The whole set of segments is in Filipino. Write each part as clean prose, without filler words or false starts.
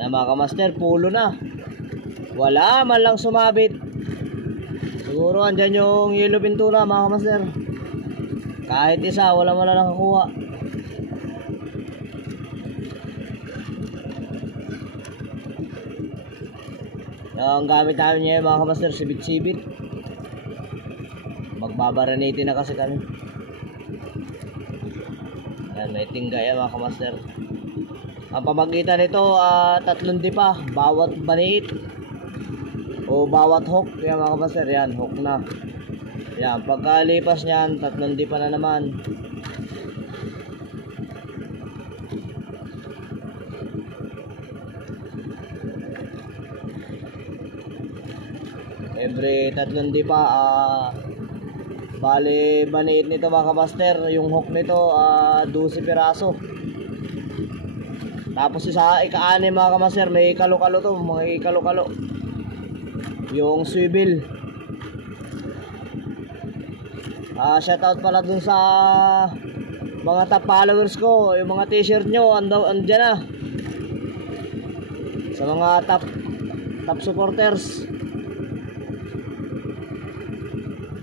Yan mga kamaster, pulo na. Wala man lang sumabit. Siguro andyan yung yellow pintura mga kamaster. Kahit isa, wala man lang nakakuha. Ang gamit namin ngayon mga kamaster, sibit-sibit. Magbabaranete na kasi kami. Ayan, may tingga yan mga kamaster. Ang pamagitan nito, 3 dipa bawat baniit o bawat hook. Yan mga kamaster, yan, hook na. Yan, pagkalipas nyan, 3 dipa na naman. Every 3 dipa, bali baniit nito mga kamaster, yung hook nito 12 piraso. Tapos sa ika-anim mga kamaster, may kalo-kalo to, mga kalo-kalo. Yung swivel. Shoutout pala dun sa mga top followers ko, yung mga t-shirt nyo, andyan na. Sa mga top supporters.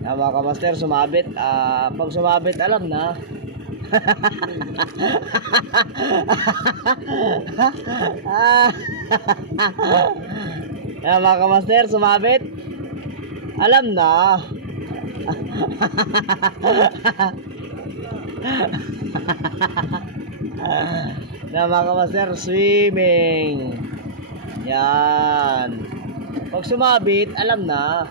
Yan mga kamaster, sumabit. Pag sumabit, alam na. Yan mga kamaster, sumabit. Alam na. Yan mga kamaster, swimming. Yan. Pag sumabit, alam na.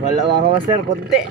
Wala mga kamaster, konti.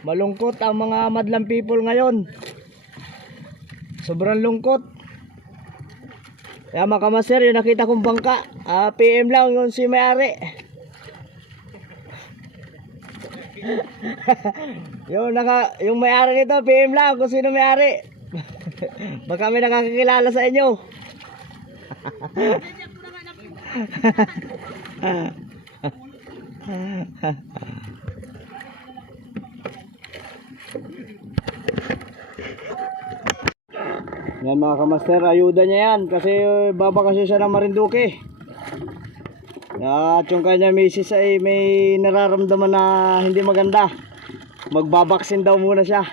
Malungkot ang mga madlang people ngayon. Sobrang lungkot. Kaya mga kamaster, yung nakita kong bangka, PM lang yung si may-ari. yung may-ari nito, PM lang kung sino may-ari. Baka may nakakakilala sa inyo. Yan mga kamaster, ayuda niya yan kasi babakasyon siya ng Marinduque. At yung kanya misis ay may nararamdaman na hindi maganda. Magbabaksin daw muna siya.